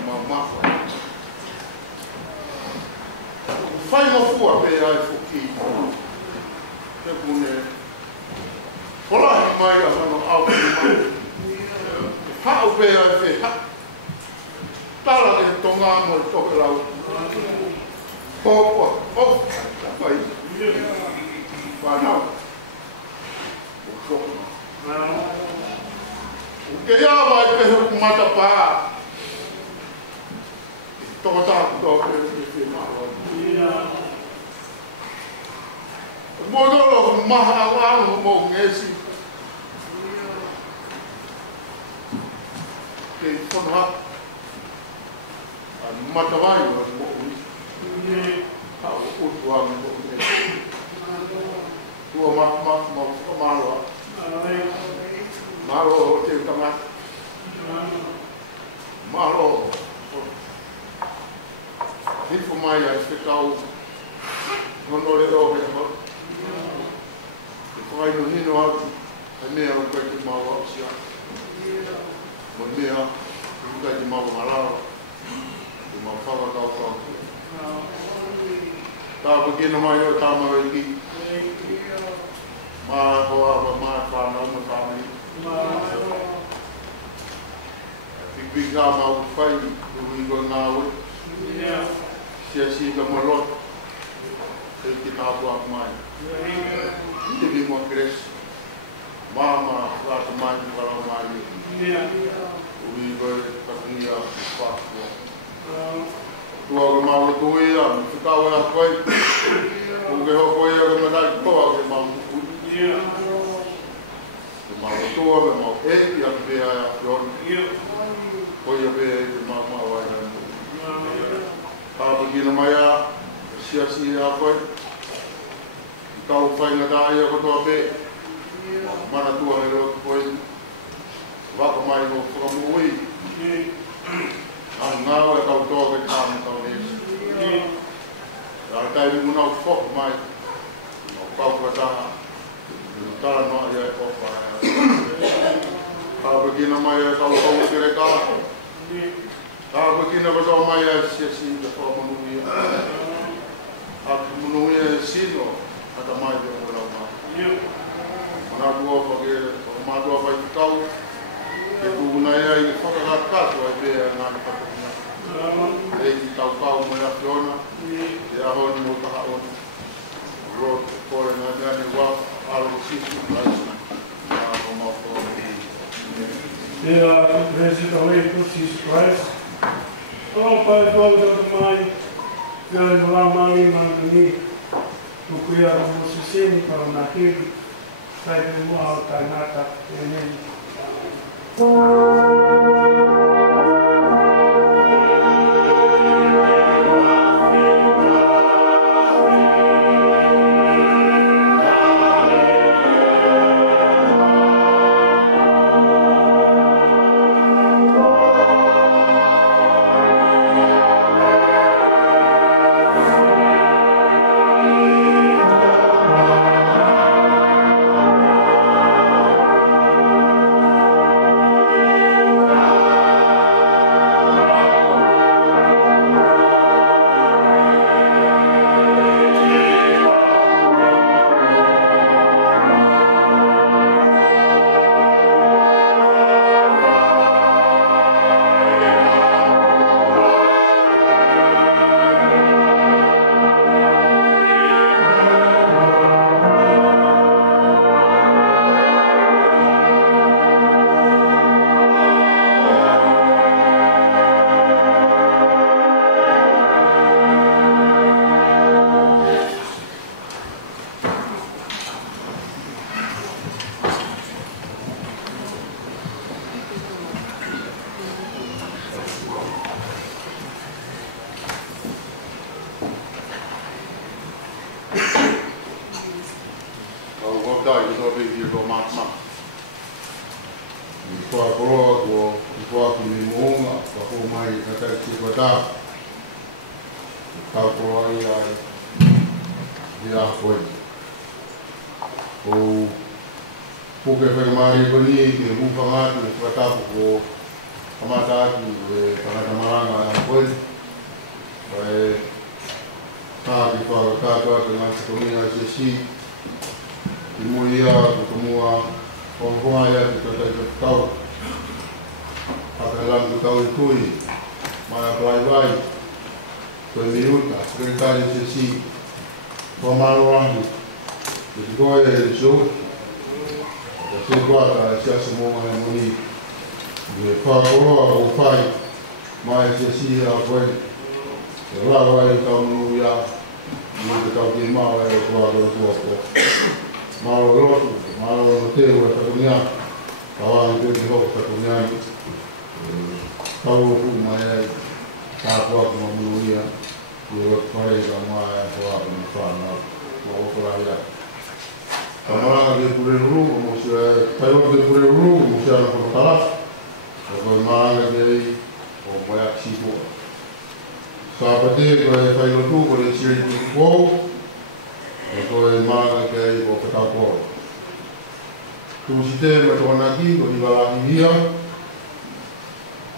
Mau mawha. Whai mo fua pe ai whoki. Te pune. Hola hi mai a mano au ki mai. Hau pe ai whe ha. Tala e tonga mo i toke lau. Hopa, hop, whai. Whanau. O shoka. O ke iawa e pehe ku mata paa. Toka tāku toke e whi maha. Modolo maha awangu mo ngesi. Ke whanha. A matawai o mo ui. A o utuangu mo ngesi. Tua makma mo whamaroa. Maro o te utanga. Maro. Hifo mai ai whikau. Hono le o he ho. E whai no hino atu. E mea o koe te mau au sia. mea, ka te mau marao, te mau whakakau. Tā pakina mai o tā mau e ki. Mā hoa wa mā whanau ma tāmai. Piki kā mau whai, ui ko ngā ui. Sia ka marot. Te ki tāpu aku mai. Te bimo kres. Mama rata mai ki warau mai. Ui ko e katungia whakua. Tua ko mau to ia, whikau e a koe. Ko ke hoko ia ko matai koa ke mau tuku. Ke mau toa, ke mau e, ia ke pēa e a whioni. Ko ia pēa e ke mau ai na. Tāpa kina mai a, siasi e a koe. Kau whainga tā ia kotoa pē. Mana tua he roa koe. Waka mai no whakamui. Ang ngāo e kau toa ke tāme tau nesi. Rā tai mi munau whok mai. Kau kataha. Tāra noa ia e whokpa ea. Tāpa kina mai e kau tau kere kā. Tāpa kina katoa mai e siasi te whakamunu ia. Aki munu ia e sino. Ata mai te o rau mai. Mana kua whakere. Mātua whai ki kau. Ke kūna ea i whakakakato e pēa ngāni whakakuna. E ki tau kau mai a whiona, e ahoni mo taha ona. Rot, kore ngā neani wā, aro sisu, laisa, ngā o mau whakakuna. Ea, President of Jesus Christ. O Pai Tau Tau Mai, Pia i Mora Mari Mandani, Tukuia Romo Siseni, Paranakiri, Sai Te Mua o Tainata, Amen.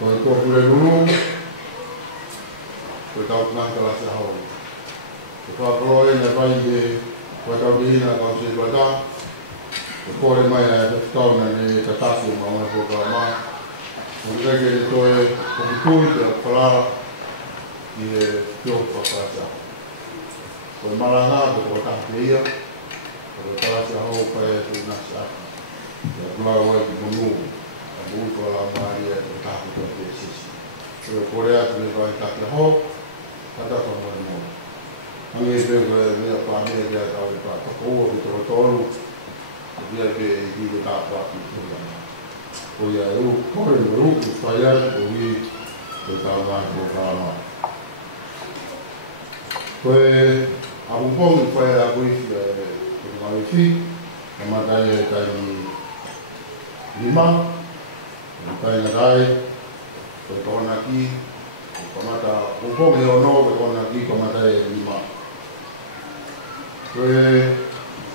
Koe kōpure nunu, koe tau nangkala se hau. Koe whakaroe na pai e koe tau dihina kau se koe koe kore mai a whakatauna ne tatasi o maunga kōkara maa. Koe rege e toe koe kui te whalara i e pio whakarasa. Koe maranga koe tahte ia, koe tarasi hau pai e koe nasi ati. Ia kula wai ki monu. Mui ko la mai e ta ko te sisi. Koe kore atu me vai take ho, kata ko mo. Ange e pego e mea pāmea kia tau e pā takoa ki toro tolu, kia ke i kike tā pāki tūra. Ko ia e u kore me ruku whai atu ko i te tau mai ko kāma. Koe apupongi whai a kuifi e te mai whi, ka matai e tai ni lima, kai na kai, ko tona ki, ko mata upo me ono ko tona ki ko mata e lima. Ko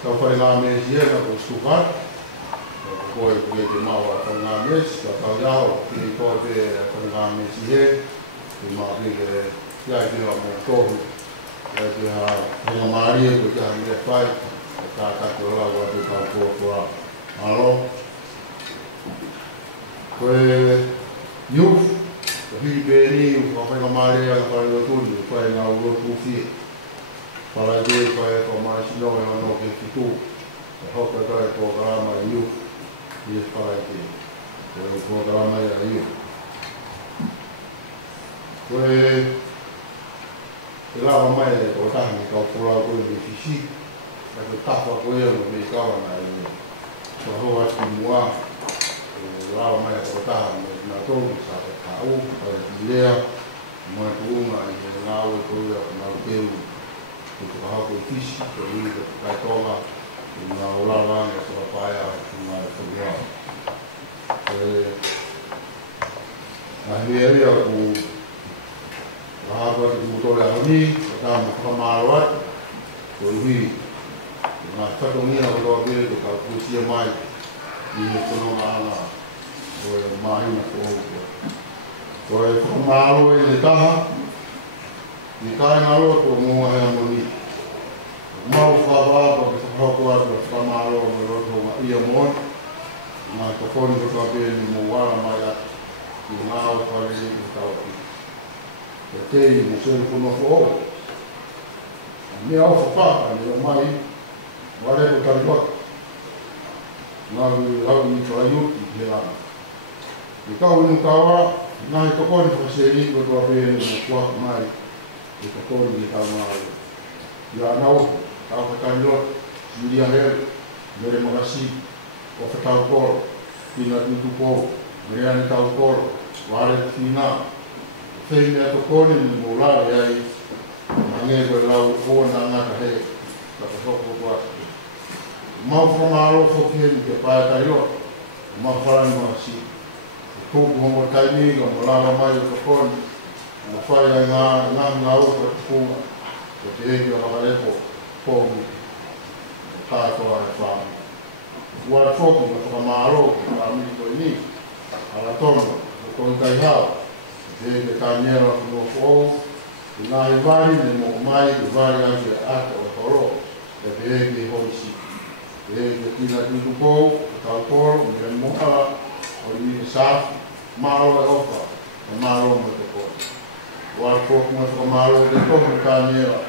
tau whai ngā mesi e na ko stuka, ko e kuke te maua whai ngā mesi, ka tau iao, ki ko te whai ngā mesi he, ki maa ki ke iai te hao mo tohu, iai te ha whai maari e ko te ha mea whai, ka tako la wa te tau kua kua alo. Koe youth, ko hiri pēni, ko whainga maare a whai o tūni, whai ngā uro tūwhi. Whalai te whai ko mai sino e anō ke whitu, ka hoka kai ko karama i youth, i e whalai te, ko karama i a youth. Koe, te lawa mai e ko tahi, kau pura koe me whisi, ka te tapa koe anu me kawana e me. Ka hoa ki mua, rao mai ko taha me na tongi sa te kau, ka te lea, mai kuunga i te ngāu e korea o ngāu teu, ko te kahako i fisi, ko i te kai tonga, i ngāu lalanga sa paia o ngāu whaua. Nā himeria ku rahako te kumutore a honi, ka taha mo whakamaro atu, ko i hui, ngā whatongia o roa kere, ko ka kusia mai, i he whanonga anga, koe mahina ko hoko. Koe whakamaro e le taha, ni kai ngā roto mua hea moni. Mau whawapa ke whakahoko atu a whakamaro me roto ma ia mon, ngā tokoni ko kape ni mo wara mai atu, i ngā o wharere i tau ki. Ke tei mo seri kuna who. Mea au whapaka ni o mai, ware ko tariwaka. Ngā hau ni whaiuti he ana. I kau inu kawa, nā i tokoni whaseri ko tua pēne mo kuaka mai, i tokoni i tau māre. I anau, tau whakarirot, siria heri, mere magasi, o whatau koro, pina tutu koro, mere ane tau koro, ware whina. Whei mea tokoni ni mo lare ai, ange koe lau o na ngata he, ka whakoko kuaka. Mau whamaro whokeni ke paekarirot, mau wharani magasi. Tūku homo taimi, ka mo lawa mai o tokoni, mo whai ai ngā uka tukunga, ko te eki o hakarepo, pōngi, o tātoa e whāmi. Ua whoki, ka whakamaro, ka miri koe ni, ala tono, ko koi kai hao, te eki ka niera o kua whou, i ngā i wari, ni mo mai, i wari ai te ata o toro, te eki hoisi. Te eki tina tutu kou, ka tau koro, me mohala, o i sa maro e ofa, e maro mo te kore. Wa kōku mo te maro e te tohu ka nera,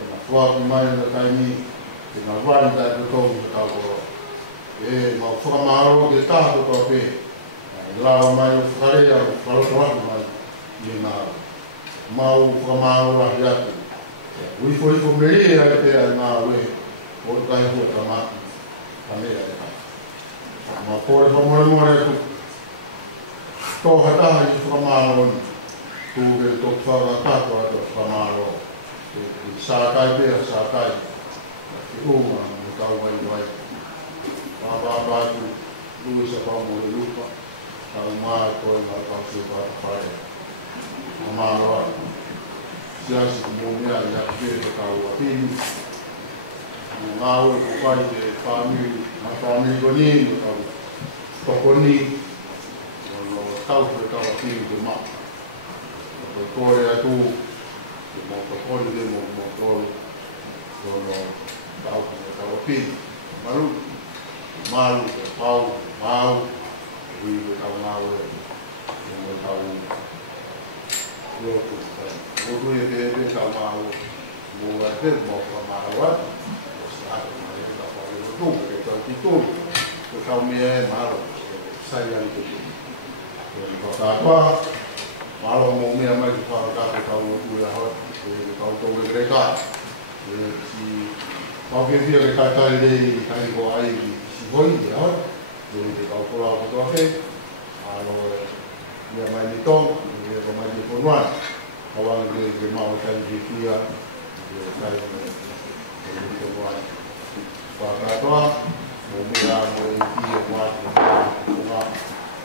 e na whaku mai na taimi, e na wari tai te tohu te tau koro. E ma whakamaro ke tāko tō pē, e lawa mai o whakarea o wharotoraku mai i e nāra. Mau whakamaro rahi atu. Uifo meri e ai te ai ngā we, o te kai hua ka mati, ka mea e kai. Ma kore whamore tu, tō hataha i whakamaro ni, tū ke tō whaka tātua atu whakamaro, i sākai pēr, sākai, i unga, i kau wai wai. Pāpāpātu, luisa whamu e lupa, tau māe koe ngā kāpsu pāta whae, whakamaro atu. Siasi ku mōmea i atu pēr te kau a pīni, ngā ue ku whai te whāmiri, ngā whāmiri ko nini, kau toko ni, tau pe tau ki de ma. Ko kore atu mo ko kore de mo ko no tau pe tau pi. Malu pau mau wi pe tau mau mo tau yo ko mo ko ye pe tau mau mo wa pe mo ko mau wa sa ko ma ye tau ko tu ke tau ki tu ko tau me malo sai ya ni ko ta pa malo mo me mai ki pa ka tau ku ya ho tau to we greka si mau ke dia ke kata le kai ko ai si hoi ya jadi de kau pulau ko to ke alo dia mai ni tong dia ko mai ni punuan awang dia mau kan di dia kai ni ko wa pa ka to mo mira mo i wa ko wa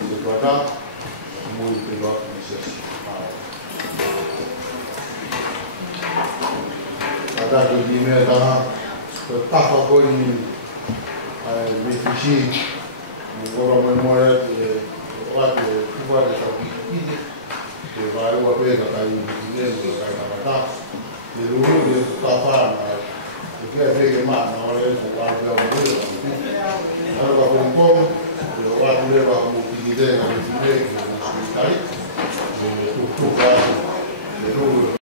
de to da mo i pe lo ni se ada di me da tapa ko ni befici ora memoria de oate kuwa de tabiki de vai o pega kai ni kai na mata de lu de tapa na de que ma na ore ko wa de o